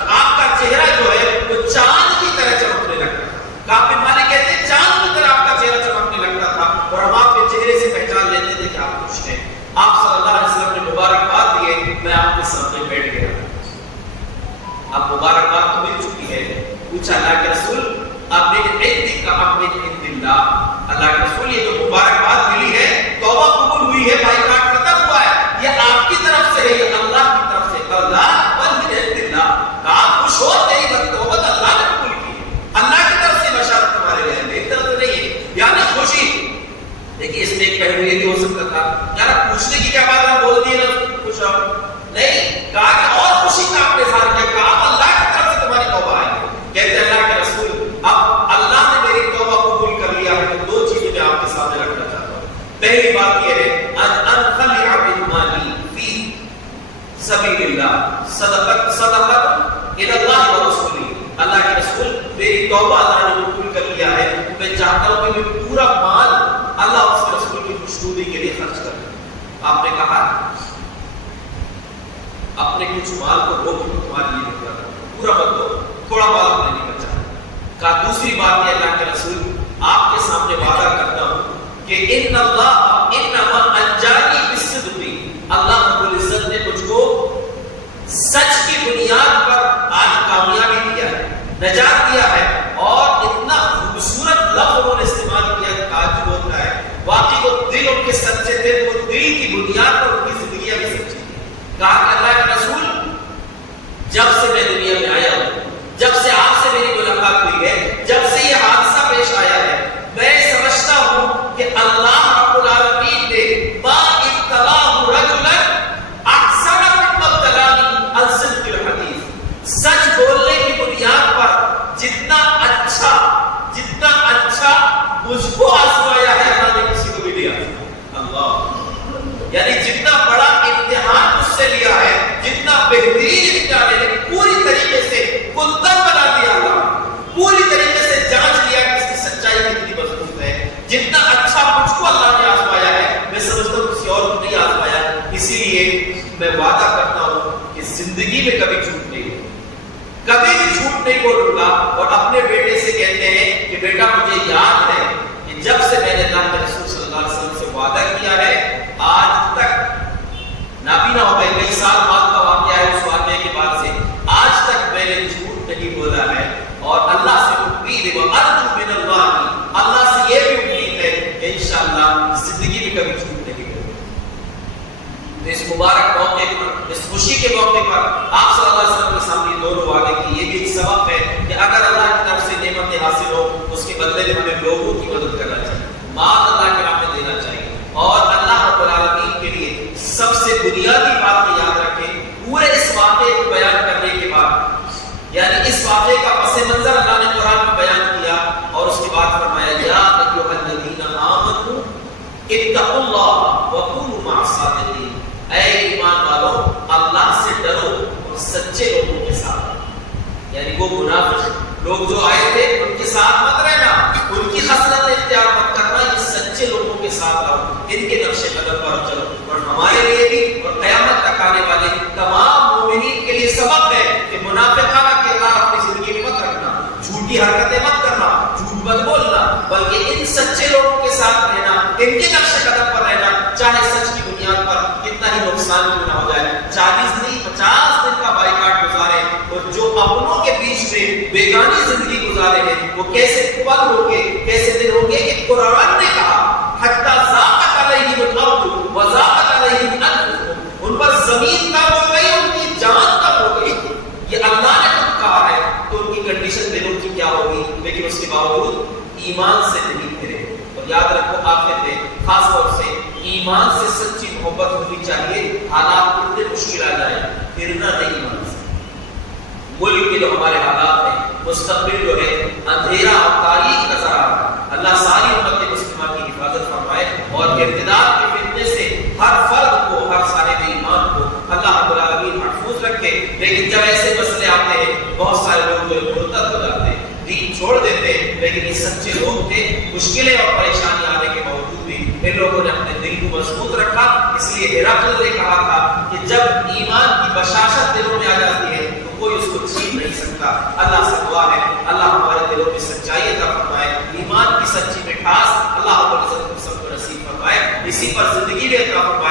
آپ کا چہرہ جو ہے وہ چاند کی طرح چمکنے لگتا تھا. کعب بن مالک کہتے ہیں چاند کی طرح آپ کا چہرہ چمکنے لگتا تھا اور ہم آپ کے چہرے سے پہچان لیتے تھے کہ آپ خوش ہیں. آپ صلی اللہ علیہ وسلم نے مبارکباد دیے، میں آپ کے سامنے بیٹھ گیا. اب مبارکباد تو مل چکی ہے. پوچھا اللہ کے رسول آپ نے اللہ کے رسول یہ جو مبارکباد ملی ہے، توبہ قبول ہوئی ہے، بائیکاٹ ختم ہوا ہے، یہ آپ کی طرف سے ہے، یہ اللہ کی طرف سے؟ اللہ آپ خوش ہو، تیری توبہ اللہ نے قبول کی ہے، اللہ کی طرف سے بشارت تمہارے لیے، میری طرف سے نہیں ہے. یعنی خوشی. دیکھیے اس میں ایک پہلو یہ بھی ہو سکتا تھا یار پوچھنے کی کیا بات ہے، بول دیے نا خوش ہو، نہیں کہا کہ اور خوشی کا آپ نے اظہار کیا، کہا اللہ کی طرف سے تمہاری توبہ آئی ہے. کہتے اللہ کے رسول اب اللہ نے میری توبہ قبول کر لیا ہے تو 2 چیزیں میں آپ کے سامنے رکھنا چاہتا ہوں. پہلی بات یہ ہے ان انخلع بالمال فی سبیل اللہ صدقۃ الی اللہ ورسولہ. اللہ کے رسول میری توبہ اللہ نے قبول کر لیا ہے، میں چاہتا ہوں کہ میں پورا مال اللہ اور اس کے رسول کی خوشنودی کے لیے خرچ کروں. آپ نے کہا اپنے کچھ مال کو روک لو، تمہارے لیے نکلا پورا مت دو، تھوڑا مال اپنے لیے بچا. کہا دوسری بات یہ اللہ کے رسول آپ کے سامنے وعدہ کرتا ہوں کہ ان اللہ انما انجانی بالصدق، اللہ رب العزت نے مجھ کو سچ کی بنیاد پر آج کامیابی دیا ہے، نجات دیا ہے. اور اتنا خوبصورت لفظ انہوں نے استعمال کیا کہ تعجب ہوتا ہے. واقعی وہ دل ان کے سچے تھے، وہ دل کی بنیاد پر ان کی زندگیاں بھی سچی تھی. کہا کہ اللہ کے رسول جب سے میں دنیا میں آیا ہوں، جب سے آپ سے میری ملاقات ہوئی ہے، جب سے یہ حادثہ پیش آیا ہے، میں سمجھتا ہوں کہ اللہ رب العالمین نے ما ابتلاه رجلا احسن مما ابتلاني عن صدق الحديث، سچ بولنے کی بنیاد پر جتنا اچھا زندگی میں کبھی جھوٹ نہیں بولوں، کبھی بھی جھوٹ نہیں بولوں گا. اور اپنے بیٹے سے کہتے ہیں کہ بیٹا مجھے یاد ہے کہ جب سے میں نے اللہ کے رسول صلی اللہ علیہ وسلم سے وعدہ کیا ہے آج تک نابینا ہو گئے، کئی سال بعد کا واقعہ ہے، اس واقعے کے بعد سے آج تک میں نے جھوٹ نہیں بولا ہے. اور اللہ سے امید ہے، وَأَرْجُو مِنَ اللَّهِ، اللہ سے یہ بھی امید ہے کہ انشاءاللہ زندگی میں کبھی جھوٹ نہیں بولوں. تو اس مبارک موقع پر، اس خوشی کے موقع پر آپ صلی اللہ علیہ وسلم کے سامنے دونوں وعدے کی. یہ بھی ایک سبق ہے کہ اگر اللہ کی طرف سے نعمتیں حاصل ہو اس کے بدلے میں ہمیں لوگوں کی مدد کرنا چاہیے، مال اللہ کے راہ میں دینا چاہیے. اور اللہ رب العالمین کے لیے سب سے بنیادی بات یاد رکھیں، پورے اس واقعے کو بیان کرنے کے بعد، یعنی اس واقعے کا پس منظر اللہ نے قرآن میں بیان کیا اور اس کے بعد فرمایا یا ایھا الذین آمنوا اتقوا اللہ وکونوا مع الصادقین، اے ایمان والو اللہ سے ڈرو اور سچے لوگوں کے ساتھ. یعنی وہ منافق لوگ جو آئے تھے ان کے ساتھ مت رہنا، ان کی خصلت اختیار مت کرنا، یہ سچے لوگوں کے ساتھ رہو، ان کے نقش قدم پر چلو. اور ہمارے لیے بھی اور قیامت تک آنے والے تمام مومنین کے لیے سبق ہے کہ منافقانہ کردار اپنی زندگی میں مت رکھنا، جھوٹی حرکتیں مت کرنا، جھوٹ مت بولنا، بلکہ ان سچے لوگوں کے ساتھ رہنا، ان کے نقش قدم پر رہنا، چاہے سچ کی بنیاد پر کتنا ہی نقصان کیوں نہ ہو جائے. 40 نہیں 50 دن کا بائیکاٹ گزارے اور جو اپنوں کے بیچ میں بیگانی زندگی گزارے ہیں وہ کیسے پل ہوں گے، کیسے دن ہوں گے کہ قرآن نے کہا حتی ذاقت علیہم الارض وذاقت علیہم انفسہم، ان پر زمین تنگ ہو گئی، ان کی جان تنگ ہو گئی. یہ اللہ نے خود کہا ہے تو ان کی کنڈیشن دلوں کی کیا ہوگی، لیکن اس کے باوجود ایمان سے نہیں پھرے. اور یاد رکھو آخر میں خاص طور سے ایمان سے سچی محبت ہونی چاہیے. حالات کتنے مشکل آ جائیں پھرنا نہیں ایمان سے. ملک کے جو ہمارے حالات ہیں، مستقبل جو ہے اندھیرا اور تاریک نظر آ رہا ہے. اللہ ساری امت مسلمہ کی حفاظت فرمائے اور ارتداد کے فتنے سے ہر فرد کو، ہر صاحب ایمان کو اللہ رب العالمین محفوظ رکھے. لیکن جب ایسے مسئلے آتے ہیں بہت سارے لوگ جو مرتد ہو جاتے ہیں، دین چھوڑ دیتے ہیں. لیکن یہ سچے لوگ تھے، مشکلیں اور پریشانی آنے کے باوجود بھی ان لوگوں نے اپنے دل کو مضبوط رکھا. اس لیے ہرقل نے کہا تھا کہ جب ایمان کی بشاشت دلوں میں آ جاتی ہے تو کوئی اس کو چھین نہیں سکتا. اللہ سے دعا ہے اللہ ہمارے دلوں میں سچائی عطا فرمائے، ایمان کی سچی مٹھاس اللہ رب العزت ہم سب کو نصیب فرمائے، اسی پر زندگی میں عطا فرمائے.